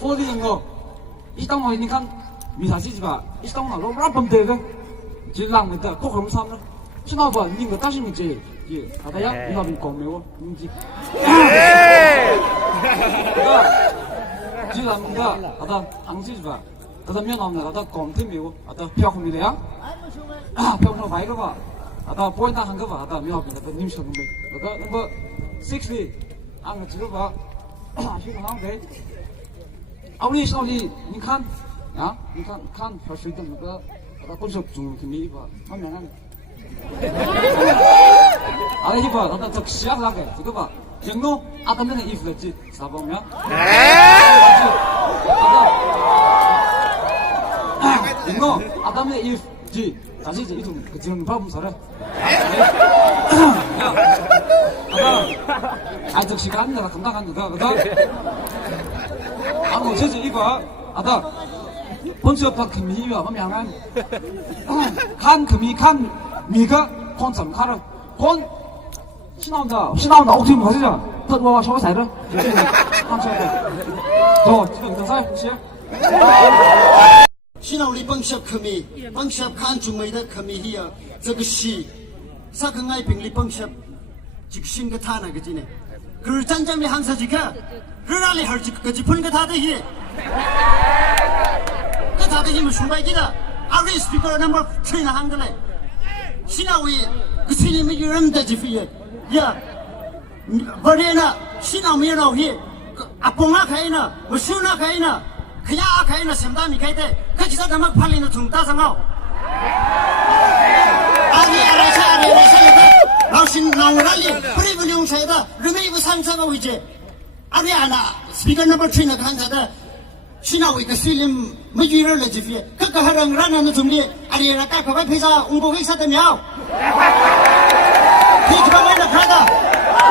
4的人哦，一当我你看米啥事吧，一当我老本地的，就让人的不红衫了，是那吧？你个但是你这也，大家你那边讲没有？你这，就让人的，他당시吧，他面上的他讲听没有？他票没得呀？票上牌个吧？他point 한个吧？他没有比他你说没？那个number 60，按个几个吧？去哪里？你手里你看啊，你看小水的那个，他不是煮的米吧？他哪样？这个他这下那个这个吧，人家他们那衣服的是啥方面？人家他们的衣服是，但是这一种这种不啥的。这시간 내가 감당하니까 그다. 뭐 저지 이거 아다 본수업다 금이와 하면은 칸 금이 칸 미가 콘점 카르 콘 신나온다 어떻게 맞으자 더와 저거 살아 저 지금 사이 혹시 신나올리 방샵 금이 방샵 칸 중매다 금이야 저거 시 사강아이 빙리 방샵 직신 그 타나 그지네 그 잔장리 항사지가 그랄리 할지 그 지푸는 거 다대히 그 다대히 무슨 말이다 아리 스피커 넘버 3 한글에 신나위 그 신임이 이름다 지피에 야 버리나 신나미로 히 아뽕아 가이나 무슨아 가이나 그냥 가이나 샘담이 가이대 그 기사 담아 팔리는 중따상아 아니 라신 나오라리 프리브용 사이다 르메이브 상사가 위제 아니 아나 스피커 넘버 3나 간사다 신나위 그 필름 뭐유를 내지피에 그 하랑라는 좀리 아리라 까까가 회사 홍보 회사다며 피트바마이나 가다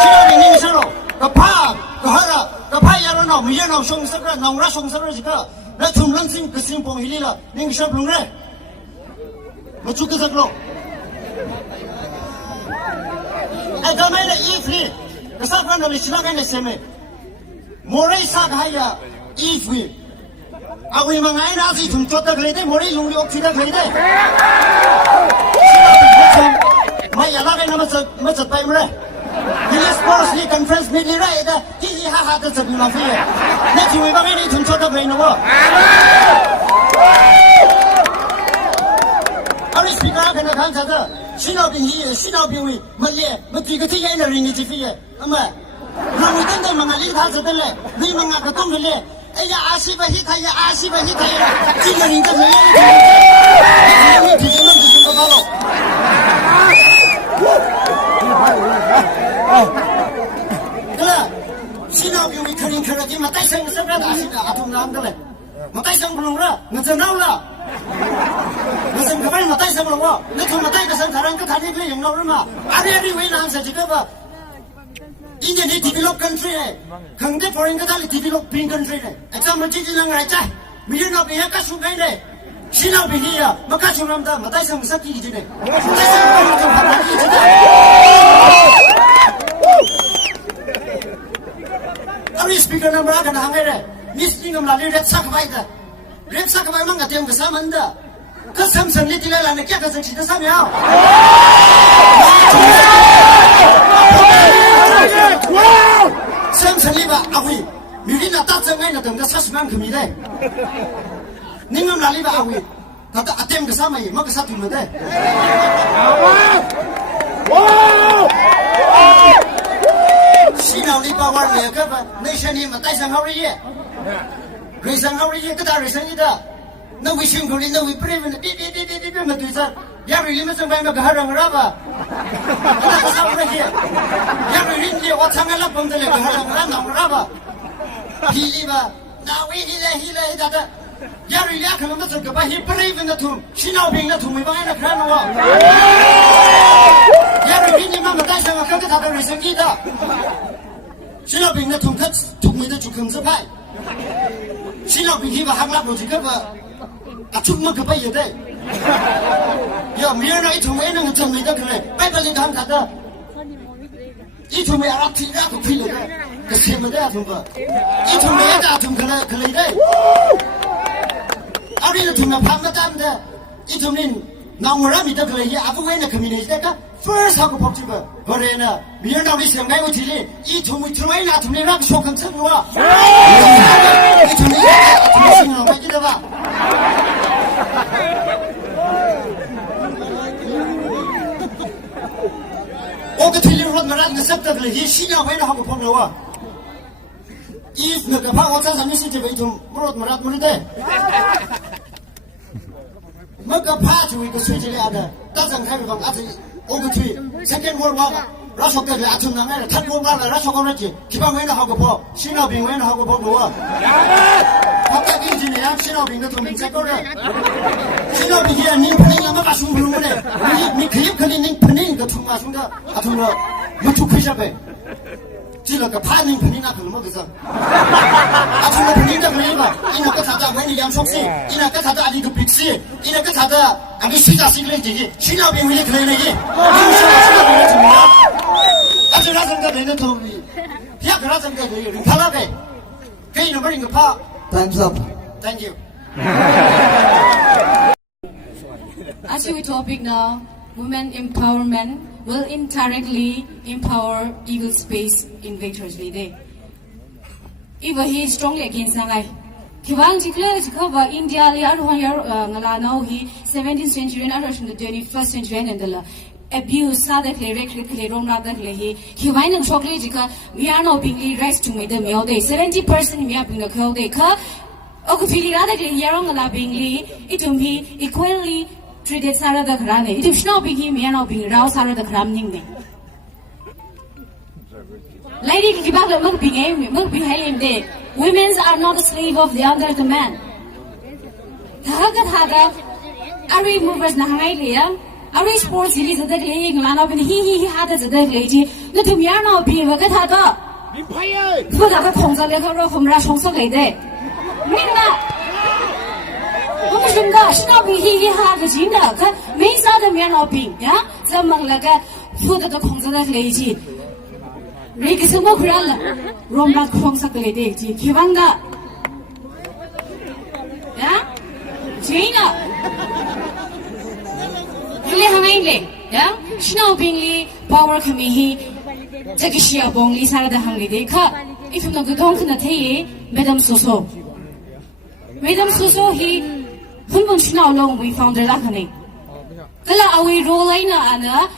신나위 닝서로 그 하라 그 파야로 나 미연나 송서가 나오라 송서로 지가 나 좀런싱 그 심봉 힐리라 닝서 블루레 뭐 죽겠어 아가마이나 이프리 그 사람들이 지나가는 셈에 모레 사가야 이프리 아우이 망아이 나지 좀 쫓다 그래대 모레 용리 옥치다 그래대 마 야라가 나면서 뭐저 빠이므래 이 스포츠 컨퍼런스 미리라에다 히히하하다 저기 나피에 내 지금 방에 좀 쫓다 그래는 거 아리 스피커 그나 강사다 신호빙이 뭐래 뭐 뒤가 뒤에 있는 링이 지피에 엄마 너무 던데 망아 리다서들래 네 망아 그 동들래 에야 아시바 히타야 지가 링자 이 뒤지면 뒤진 거 바로 그래 신호빙이 그린 그러기 마타이성 서브라다 아시다 아톰 나온들래 마타이성 불러라 너저 나올라 무슨 그걸 마타이성 불러와 너 좀 마타이성 다른 거 다리 그 영어를 마 아리아리 왜 나한테 지금 봐 이제 네 디벨롭 컨트리에 강대 포린 거 달리 디벨롭 컨트리에 example 지지는 거 있자 미련 없이 약간 순간에 신호빙이야 뭐가 중요합니다 마타이성 섞이기 전에 마타이성 좀 바꾸기 전에 아리 스피커 넘버 하나 한개래 미스팅은 라리 랩사가 봐이다 랩사가 봐이만 같으면 그 사람한다 그 삼성리 딜라라는 게 그것은 진짜 사며 삼성리가 아위 미리나 따정가이나 등가 40만 금이래 님은 라리가 아위 다다 아템 그 사마이 뭐 그 사투면 돼 신나리가 warrior 그봐 내셔니 마타이상 하리예 레이상 하리예 그다 레이상이다 너 위신고리 너 위프레면 삐삐삐삐삐 맞으자 야리리면 좀 봐면 그 하랑을 하봐 나 사람들이 야리린지 와창을라 범들에 그 하랑을 나오를 하봐 힐리바 나위 힐레 다다 야리리야 그러면 저 그봐 히프레면 tum 신호빙 tum이 봐야 그러는 거 야리린지만 마타이상 그렇게 다들 레이상이다 신호빙 tum tum이도 죽음스파이 신호빙 히바 항라고 지금 아춤만 그 빠야 돼. 야 미안해 이 정말 는 좀 믿어 그래. 빨리 좀 가다. 이 정말 알아티라고 필요해. 그 세면대 아톰 거. 이 톰에 아톰 그래. 아리는 톰나 밤가 땀데 이 톰린 나무라 믿어 그래. 아부가이나 커뮤니티가 first 하고 법지가 거래나 미련하고 생각하고 지리 이 톰이 들어와이 나 톰이랑 쇼큰 청와. 이 톰이 아톰이 생각하고 기다봐. 오그 틀리는 건 너랑 섭다들 이 신야 왜나 하고 보내와 이 너가 봐 어떤 사람이 실제로 좀 물어대 뭐가 파주 이거 수지리 하다 따상 가면 방 아직 오그 틀리 세컨 월와 라속까지 아침 나면 탈고 가라 라속하는지 기방 왜나 하고 보 신화빙 왜나 하고 보내와 갑자기 인지네야 신화빙도 좀 인색거려 신화빙이야 님 편행이야 가슴 부르네 니 그립 걸린 님 편행 그 통과 순간 아tum로 유튜브 시작해 지금 파는 편이나 그런 거 그래서 아tum로 편행다 그러니까 이나가 사자 왜니 양속시 이나가 사자 아니 그 빅시 이나가 사자 아니 시자 시그레지 신화빙 왜니 그러네 이게 신화빙이 줍니다 아주 나선가 되는 도움이 야 그라선가 되는 팔아배 그 이놈을 이거 파 Time's up. Thank you. As we topic now, women empowerment will indirectly empower evil space invaders with it. If he is strongly against Nangai. Kibang declared to cover India, Ngala he 17th century and others from the 21st century and the abuse sadly recklessly wrong rather he wine and chocolate we are not being rest to me the meal day 70% we are being the cold day okay rather yarong la being it to me equally treated Sarah the Grane it is not being him we are not being roused Sarah the Gramning me lady Kibak must be game must be him day women are not the slave of the under the man Haga Ari movers na hangai Ari sports is a dead lady, and he had a dead lady. Let him yarn out be a good hatter. Put up a consul from Rush Hong Lady. Minna! What is gosh? Now he had a gina. Means other man of being, yeah? Someone like a foot of the consul lady. Rick is a more Roma Hong Lady. Kivanga. Yeah? Gina! Yeah, Snow Bingley, Power Committee, Takishia Bongli, Sarada Hungry Day, if you know the Donk Madame Soso. Madame Soso, he Humbun Snow long we found the Lakane. Kala awi Rolina Anna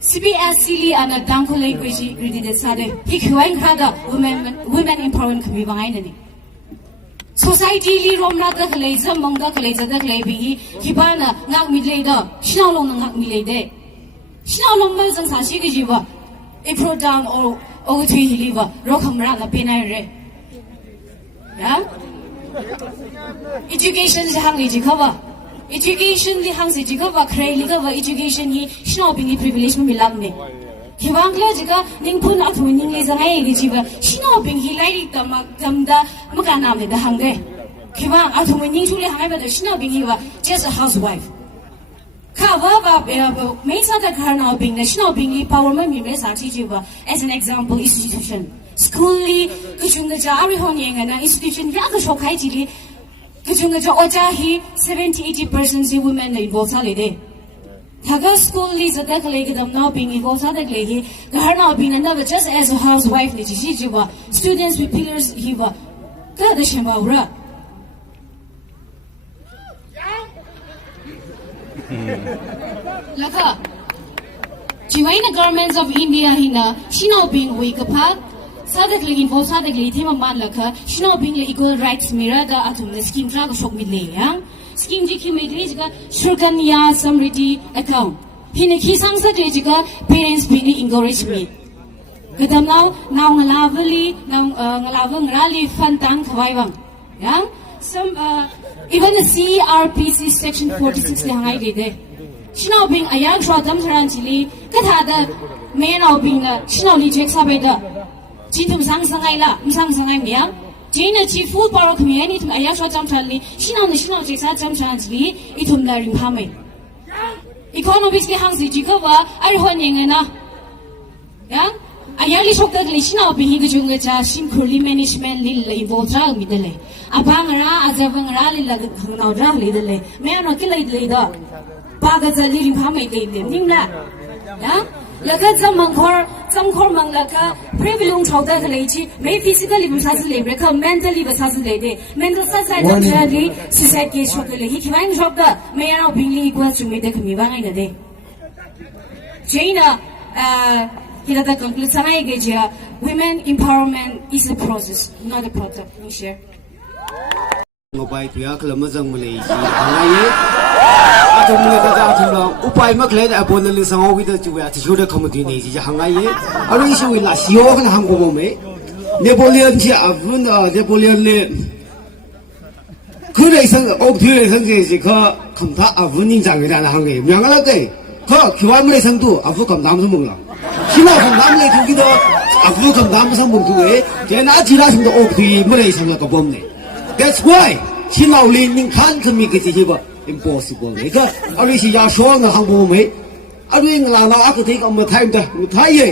CBS Silly and a Danko language greeted Sade. He quite had women empowerment can be behind it. Society li rom na da khlei zam mong da khlei za da khlei bi ki ba na ngak mi lei da shinao long na ngak mi lei de shinao long ma zang sa shi ge ji ba e pro down or thui hi li ba ro kham ra na pe nai re ya education ji hang li ji kha ba education li hang si ji kha ba khrei li ka ba education hi shinao bi ni privilege mi lam ne Kibangla jika ningpun athu ning le zangai gi jiba shino bing hi lai tama gamda makana me da hangde Kibang athu ning chule hangai ba shino bing hi wa just a housewife ka ba me sa da karna bing na shino bing hi power me me sa chi jiba as an example institution school li kuchung da jari hon yeng na institution ya ka shokai ji li kuchung da ja oja hi 70-80% ji women involved sa le de Haga school is a decade of now being involved at the lady, the her now being another just as a housewife, students with pillars, he were God the Shemaura. Laka Chiwaina garments of India Hina, she now being weak apart, suddenly involved suddenly, Tema Manlaka, she now being equal rights mirror, the atom, the scheme drug of shock midlay. Scheme Jiki Medriga, Shurganya Samriti account. Hinaki Samsa parents being encouraged me. Kadam now Lavali, now Lavang Rally Fantan Kawaiwang. Yeah? Some even the CRPC section 46 Hangai did. She now being a young short Tarantili, Katada, may now being a Shino Lijek Sabeda. Chitum Sang Sangaila, Sang Sangaim. Jane chief food power community to Ayasha Jamtali, she on the Shino takes out some transli, it will learn Hame. Economically hangs the Jikova, I honing enough. Yeah? ayali shokta kli shina opi hi kujunga cha sim khurli management li le involve mi dele abangara azavangara li la khangnaw dra li dele me ano kilai le da ba ga za li pha mai le nimla ya laga zamkhor manglaka previlung chawda kali chi me physically bu sa le bre ka mentally ba sa le de mental sa sa ja li suicide case shok le hi khwain shok da me ano bingli equal to me de khmi ba ngai na de Jaina kita tak conclude sampai kerja women empowerment is a process, not a product. Ni share. Ngopai pihak lemazang Malaysia, hangai atau mereka dah tulang upaya maklai abon nilai sangat kita cuba tiada komedi ni jadi hangai alu isu ilah siapa kan hang bobo me Napoleon je abon Napoleon le kau sang optimis sang je kau kamta abon ni jangan dah hangai yang lagi kau kiwan Malaysia sang tu abu kamta macam mana Sina kamta Malaysia tu kita abu kamta macam mana tu jadi nak cina sang tu optimis Malaysia sang tu bom ni that's why Sina ulin ning kan kami kerja je impossible. Ika, alu si ya show nga hang bo me. Alu ing la na aku take on the time dah. Thai ye.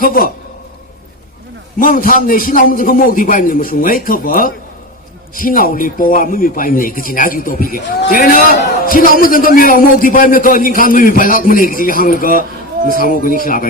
Cover. Mom tham ne Sina mun ko mo di bai ne mo sung ai cover. Sina uli po wa mu mi bai ne ke china ju to bi ke. Je na Sina mun ko mi la mo di bai ne ko ning kan mu mi bai la mu ne ke hang ko. Mu sa mo ko ni sila ba.